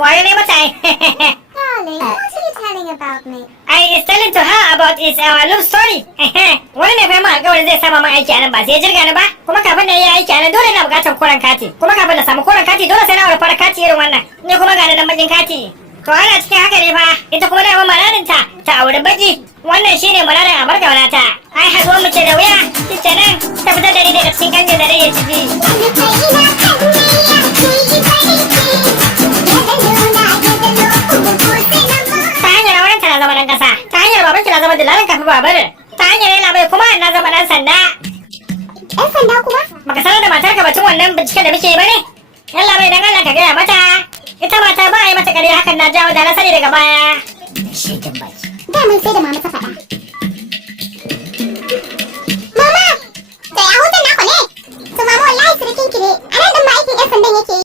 waye ne mata ai. Darling, what are you telling about me? I is telling to her about is our love story. Wani ne fa mu alƙawarin zai sama min aiki a nan ba sai ya jirga ni ba. Kuma kafin na yi aiki a nan dole na buƙatar koren kati. Kuma kafin na samu koren kati dole sai na wani fara kati irin wannan. Ni kuma ga nan bakin kati. To ana cikin haka ne fa ita kuma da malarin ta aure baki. Wannan shine malarin a barka ta. Ai haɗuwar mu ce da wuya. Kice nan ta fitar da ni daga cikin kangin da nake ciki. Zama dan kasa ta hanyar baban ki na zama dilalin kafin babar ta hanyar yana bai kuma na zama dan sanda. Ɗan sanda kuma? Baka sanar da matar ka batun wannan binciken da muke yi bane? Yalla bai dan Allah ka gaya mata ita mata ba a yi mata ƙarya hakan na jawo da na sani daga baya. Shegin baki. Da mun sai da mama ta faɗa. Mama! Sai a hutun nako ne? To mama wallahi surukin ki ne. A nan ɗin ma aikin 'yan sandan yake yi.